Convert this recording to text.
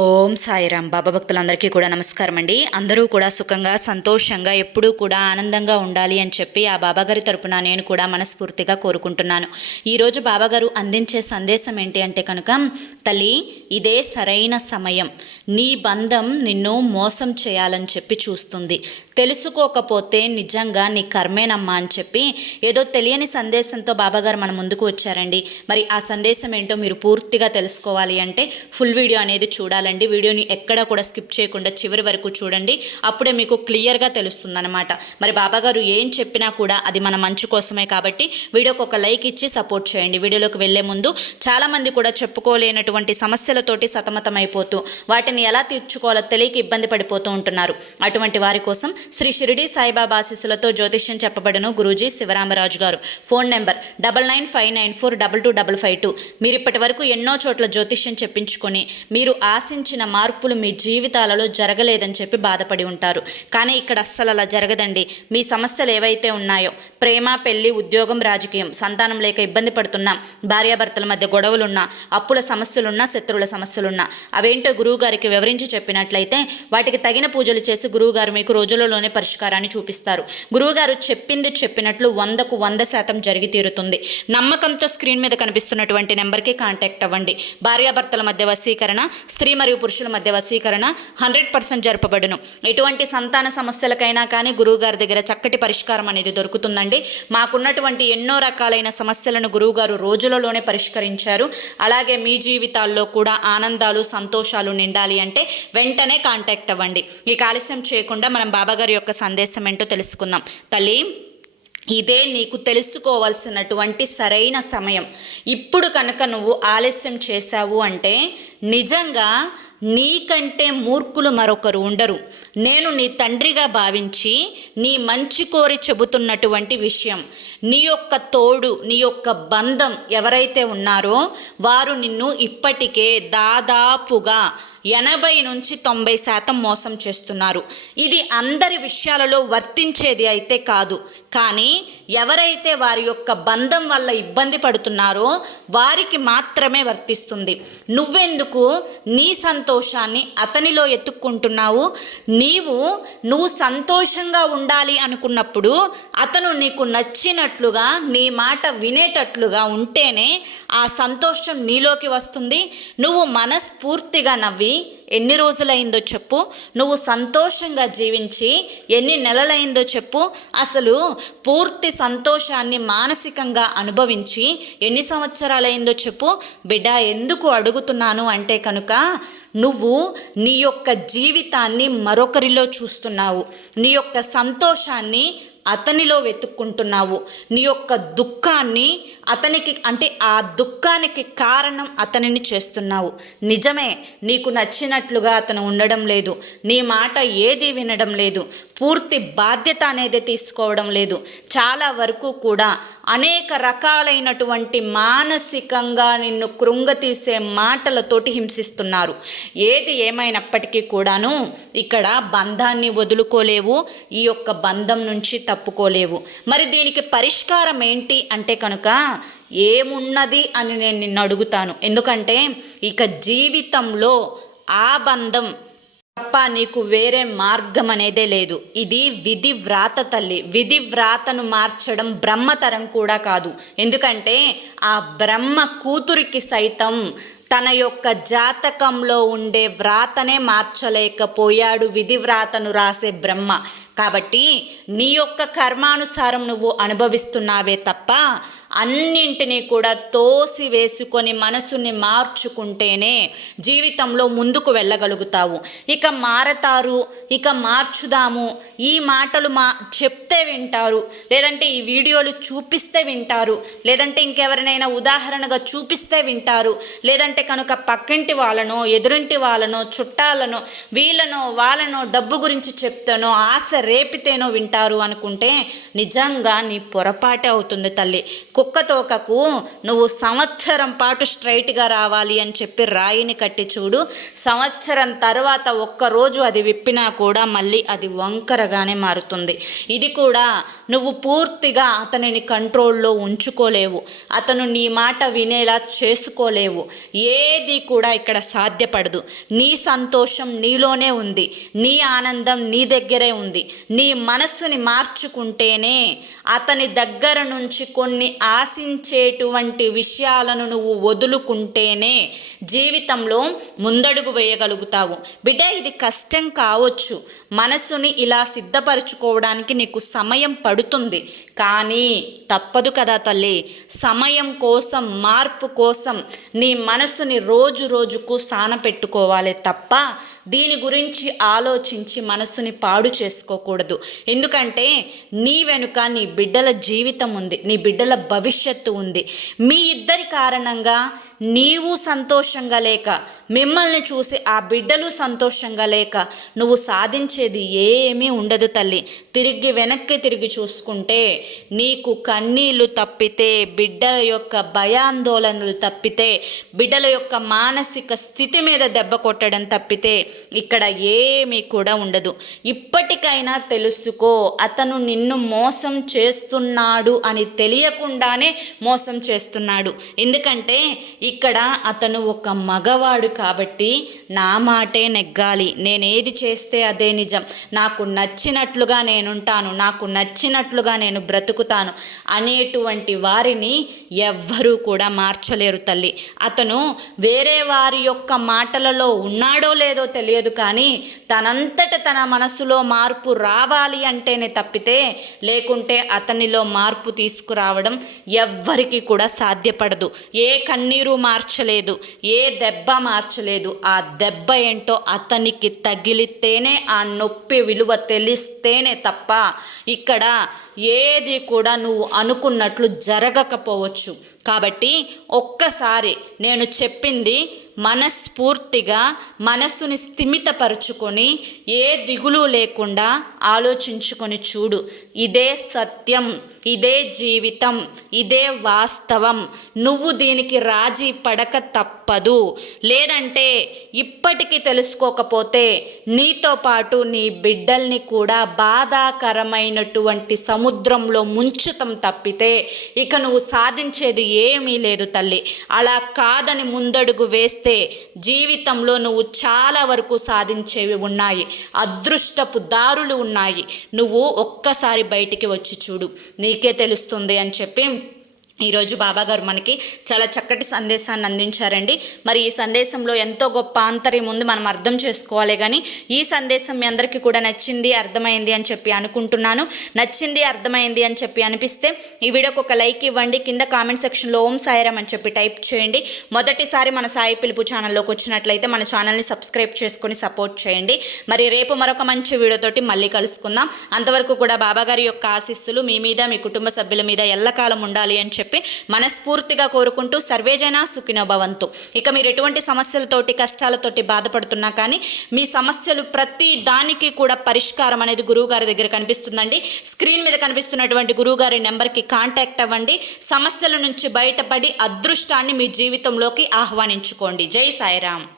ఓం సాయిరామ్. బాబా భక్తులందరికీ కూడా నమస్కారం అండి. అందరూ కూడా సుఖంగా సంతోషంగా ఎప్పుడూ కూడా ఆనందంగా ఉండాలి అని చెప్పి ఆ బాబాగారి తరపున నేను కూడా మనస్ఫూర్తిగా కోరుకుంటున్నాను. ఈరోజు బాబాగారు అందించే సందేశం ఏంటి అంటే కనుక, తల్లి ఇదే సరైన సమయం, నీ బంధం నిన్ను మోసం చేయాలని చెప్పి చూస్తుంది, తెలుసుకోకపోతే నిజంగా నీ కర్మేనమ్మా అని చెప్పి ఏదో తెలియని సందేశంతో బాబాగారు మన ముందుకు వచ్చారండి. మరి ఆ సందేశం ఏంటో మీరు పూర్తిగా తెలుసుకోవాలి అంటే ఫుల్ వీడియో అనేది చూడాలి. వీడియోని ఎక్కడా కూడా స్కిప్ చేయకుండా చివరి వరకు చూడండి, అప్పుడే మీకు క్లియర్గా తెలుస్తుందన్నమాట. మరి బాబాగారు ఏం చెప్పినా కూడా అది మన మంచి కోసమే కాబట్టి వీడియోకి ఒక లైక్ ఇచ్చి సపోర్ట్ చేయండి. వీడియోలోకి వెళ్లే ముందు చాలామంది కూడా చెప్పుకోలేనటువంటి సమస్యలతోటి సతమతమైపోతూ వాటిని ఎలా తీర్చుకోవాలో తెలియక ఇబ్బంది పడిపోతూ ఉంటున్నారు. అటువంటి వారి కోసం శ్రీ షిరిడి సాయిబాబా ఆశీస్సులతో జ్యోతిష్యం చెప్పబడును గురూజీ శివరామరాజు గారు. Phone number 995994225552. మీరు ఇప్పటి వరకు ఎన్నో చోట్ల జ్యోతిష్యం చెప్పించుకొని మీరు ఆశించిన మార్పులు మీ జీవితాలలో జరగలేదని చెప్పి బాధపడి ఉంటారు. కానీ ఇక్కడ అస్సలు అలా జరగదండి. మీ సమస్యలు ఏవైతే ఉన్నాయో, ప్రేమ, పెళ్లి, ఉద్యోగం, రాజకీయం, సంతానం లేక ఇబ్బంది పడుతున్నాం, భార్యాభర్తల మధ్య గొడవలున్నా, అప్పుల సమస్యలున్నా, శత్రువుల సమస్యలున్నా, అవేంటో గురువుగారికి వివరించి చెప్పినట్లయితే వాటికి తగిన పూజలు చేసి గురువుగారు మీకు రోజులలోనే పరిష్కారాన్ని చూపిస్తారు. గురువుగారు చెప్పింది చెప్పినట్లు 100కు 100% జరిగి తీరుతుంది. నమ్మకంతో స్క్రీన్ మీద కనిపిస్తున్నటువంటి నెంబర్కి కాంటాక్ట్ అవ్వండి. భార్యాభర్తల మధ్య వశీకరణ, స్త్రీ మరియు పురుషుల మధ్య వశీకరణ 100% జరపబడును. ఎటువంటి సంతాన సమస్యలకైనా కానీ గురువుగారి దగ్గర చక్కటి పరిష్కారం అనేది దొరుకుతుందండి. మాకున్నటువంటి ఎన్నో రకాలైన సమస్యలను గురువుగారు రోజులలోనే పరిష్కరించారు. అలాగే మీ జీవితాల్లో కూడా ఆనందాలు, సంతోషాలు నిండాలి అంటే వెంటనే కాంటాక్ట్ అవ్వండి. ఈ ఆలస్యం చేయకుండా మనం బాబాగారి యొక్క సందేశం ఏంటో తెలుసుకుందాం. తల్లి, ఇదే నీకు తెలుసుకోవాల్సినటువంటి సరైన సమయం. ఇప్పుడు కనుక నువ్వు ఆలస్యం చేశావు అంటే నిజంగా నీకంటే మూర్ఖులు మరొకరు ఉండరు. నేను నీ తండ్రిగా భావించి నీ మంచి కోరి చెబుతున్నటువంటి విషయం, నీ యొక్క తోడు, నీ యొక్క బంధం ఎవరైతే ఉన్నారో వారు నిన్ను ఇప్పటికే దాదాపుగా 80-90% మోసం చేస్తున్నారు. ఇది అందరి విషయాలలో వర్తించేది అయితే కాదు, కానీ ఎవరైతే వారి యొక్క బంధం వల్ల ఇబ్బంది పడుతున్నారో వారికి మాత్రమే వర్తిస్తుంది. నువ్వెందుకు నీ సంతోషాన్ని అతనిలో ఎత్తుక్కుంటున్నావు? నువ్వు సంతోషంగా ఉండాలి అనుకున్నప్పుడు అతను నీకు నచ్చినట్లుగా, నీ మాట వినేటట్లుగా ఉంటేనే ఆ సంతోషం నీలోకి వస్తుంది. నువ్వు మనస్ఫూర్తిగా నవ్వి ఎన్ని రోజులైందో చెప్పు, నువ్వు సంతోషంగా జీవించి ఎన్ని నెలలైందో చెప్పు, అసలు పూర్తి సంతోషాన్ని మానసికంగా అనుభవించి ఎన్ని సంవత్సరాలైందో చెప్పు. బిడ్డ, ఎందుకు అడుగుతున్నాను అంటే కనుక, నువ్వు నీ యొక్క జీవితాన్ని మరొకరిలో చూస్తున్నావు, నీ యొక్క సంతోషాన్ని అతనిలో వెతుక్కుంటున్నావు, నీ యొక్క దుఃఖాన్ని అతనికి, అంటే ఆ దుఃఖానికి కారణం అతనిని చేస్తున్నావు. నిజమే, నీకు నచ్చినట్లుగా అతను ఉండడం లేదు, నీ మాట ఏది వినడం లేదు, పూర్తి బాధ్యత అనేది తీసుకోవడం లేదు. చాలా వరకు కూడా అనేక రకాలైనటువంటి మానసికంగా నిన్ను కృంగతీసే మాటలతోటి హింసిస్తున్నారు. ఏది ఏమైనప్పటికీ కూడాను ఇక్కడ బంధాన్ని వదులుకోలేవు, ఈ యొక్క బంధం నుంచి తప్పుకోలేవు. మరి దీనికి పరిష్కారం ఏంటి అంటే కనుక ఏమున్నది అని నేను నిన్ను అడుగుతాను. ఎందుకంటే ఇక జీవితంలో ఆ బంధం తప్ప నీకు వేరే మార్గం అనేదే లేదు. ఇది విధి వ్రాత తల్లి. విధి వ్రాతను మార్చడం బ్రహ్మతరం కూడా కాదు. ఎందుకంటే ఆ బ్రహ్మ కూతురికి సైతం తన యొక్క జాతకంలో ఉండే వ్రాతనే మార్చలేకపోయాడు విధి వ్రాతను రాసే బ్రహ్మ. కాబట్టి నీ యొక్క కర్మానుసారం నువ్వు అనుభవిస్తున్నావే తప్ప అన్నింటినీ కూడా తోసి వేసుకొని మనసుని మార్చుకుంటేనే జీవితంలో ముందుకు వెళ్ళగలుగుతావు. ఇక మారతారు, ఇక మార్చుదాము, ఈ మాటలు చెప్తే వింటారు, లేదంటే ఈ వీడియోలు చూపిస్తే వింటారు, లేదంటే ఇంకెవరినైనా ఉదాహరణగా చూపిస్తే వింటారు, లేదంటే కనుక పక్కింటి వాళ్ళనో, ఎదురింటి వాళ్ళనో, చుట్టాలనో, వీళ్ళనో వాళ్ళనో డబ్బు గురించి చెప్తానో ఆశ రేపితేనో వింటారు అనుకుంటే నిజంగా నీ పొరపాటే అవుతుంది తల్లి. కుక్క తోకకు నువ్వు సంవత్సరం పాటు స్ట్రైట్గా రావాలి అని చెప్పి రాయిని కట్టి చూడు, సంవత్సరం తర్వాత ఒక్కరోజు అది విప్పినా కూడా మళ్ళీ అది వంకరగానే మారుతుంది. ఇది కూడా నువ్వు పూర్తిగా అతనిని కంట్రోల్లో ఉంచుకోలేవు, అతను నీ మాట వినేలా చేసుకోలేవు. ఏది కూడా ఇక్కడ సాధ్యపడదు. నీ సంతోషం నీలోనే ఉంది, నీ ఆనందం నీ దగ్గరే ఉంది. నీ మనస్సుని మార్చుకుంటేనే, అతని దగ్గర నుంచి కొన్ని ఆశించేటువంటి విషయాలను నువ్వు వదులుకుంటేనే జీవితంలో ముందడుగు వేయగలుగుతావు. బిడ్డ, ఇది కష్టం కావచ్చు, మనసుని ఇలా సిద్ధపరచుకోవడానికి నీకు సమయం పడుతుంది, కానీ తప్పదు కదా తల్లి. సమయం కోసం, మార్పు కోసం నీ మనసుని రోజు రోజుకు సానపెట్టుకోవాలి తప్ప దీని గురించి ఆలోచించి మనసుని పాడు చేసుకోకూడదు. ఎందుకంటే నీ వెనుక నీ బిడ్డల జీవితం ఉంది, నీ బిడ్డల భవిష్యత్తు ఉంది. మీ ఇద్దరి కారణంగా నీవు సంతోషంగా లేక, మిమ్మల్ని చూసి ఆ బిడ్డలు సంతోషంగా లేక నువ్వు సాధించేది ఏమీ ఉండదు తల్లి. వెనక్కి తిరిగి చూసుకుంటే నీకు కన్నీళ్ళు తప్పితే, బిడ్డల యొక్క భయాందోళనలు తప్పితే, బిడ్డల యొక్క మానసిక స్థితి మీద దెబ్బ కొట్టడం తప్పితే ఇక్కడ ఏమీ కూడా ఉండదు. ఇప్పటికైనా తెలుసుకో, అతను నిన్ను మోసం చేస్తున్నాడు అని తెలియకుండానే మోసం చేస్తున్నాడు. ఎందుకంటే ఇక్కడ అతను ఒక మగవాడు కాబట్టి నా మాటే నెగ్గాలి, నేనేది చేస్తే అదే నిజం, నాకు నచ్చినట్లుగా నేనుంటాను, నాకు నచ్చినట్లుగా నేను బ్రతుకుతాను అనేటువంటి వారిని ఎవ్వరూ కూడా మార్చలేరు తల్లి. అతను వేరే వారి యొక్క మాటలలో ఉన్నాడో లేదో తెలియదు, కానీ తనంతట తన మనసులో మార్పు రావాలి అంటేనే తప్పితే, లేకుంటే అతనిలో మార్పు తీసుకురావడం ఎవ్వరికి కూడా సాధ్యపడదు. ఏ కన్నీరు మార్చలేదు, ఏ దెబ్బ మార్చలేదు. ఆ దెబ్బ ఏంటో అతనికి తగిలితేనే, ఆ నొప్పి విలువ తెలిస్తేనే తప్ప ఇక్కడ ఏది కూడా నువ్వు అనుకున్నట్లు జరగకపోవచ్చు. కాబట్టి ఒక్కసారి నేను చెప్పింది మనస్ఫూర్తిగా మనసుని స్థిమితపరుచుకొని ఏ దిగులు లేకుండా ఆలోచించుకొని చూడు. ఇదే సత్యం, ఇదే జీవితం, ఇదే వాస్తవం. నువ్వు దీనికి రాజీ పడక తప్పదు. లేదంటే ఇప్పటికీ తెలుసుకోకపోతే నీతో పాటు నీ బిడ్డల్ని కూడా బాధాకరమైనటువంటి సముద్రంలో ముంచుతం తప్పితే ఇక నువ్వు సాధించేది ఏమీ లేదు తల్లి. అలా కాదని ముందడుగు వేస్తే జీవితంలో నువ్వు చాలా వరకు సాధించేవి ఉన్నాయి, అదృష్టపు దారులు ఉన్నాయి. నువ్వు ఒక్కసారి బయటికి వచ్చి చూడు, నీకే తెలుస్తుంది అని చెప్పి ఈరోజు బాబాగారు మనకి చాలా చక్కటి సందేశాన్ని అందించారండి. మరి ఈ సందేశంలో ఎంతో గొప్ప ఆంతర్యం ఉంది, మనం అర్థం చేసుకోవాలి. కానీ ఈ సందేశం మీ అందరికీ కూడా నచ్చింది, అర్థమైంది అని చెప్పి అనుకుంటున్నాను. నచ్చింది, అర్థమైంది అని చెప్పి అనిపిస్తే ఈ వీడియోకి ఒక లైక్ ఇవ్వండి. కింద కామెంట్ సెక్షన్లో ఓం సాయిరామ్ అని చెప్పి టైప్ చేయండి. మొదటిసారి మన సాయి పిలుపు ఛానల్లోకి వచ్చినట్లయితే మన ఛానల్ని సబ్స్క్రైబ్ చేసుకొని సపోర్ట్ చేయండి. మరి రేపు మరొక మంచి వీడియోతోటి మళ్ళీ కలుసుకుందాం. అంతవరకు కూడా బాబాగారి యొక్క ఆశీస్సులు మీ మీద, మీ కుటుంబ సభ్యుల మీద ఎల్లకాలం ఉండాలి అని చెప్పి మనస్ఫూర్తిగా కోరుకుంటూ సర్వేజన సుఖినో భవంతు. ఇక మీరు ఎటువంటి సమస్యలతోటి, కష్టాలతోటి బాధపడుతున్నా కానీ మీ సమస్యలు ప్రతి దానికి కూడా పరిష్కారం అనేది గురువుగారి దగ్గర కనిపిస్తుందండి. స్క్రీన్ మీద కనిపిస్తున్నటువంటి గురువుగారి నెంబర్కి కాంటాక్ట్ అవ్వండి. సమస్యల నుంచి బయటపడి అదృష్టాన్ని మీ జీవితంలోకి ఆహ్వానించుకోండి. జై సాయిరామ్.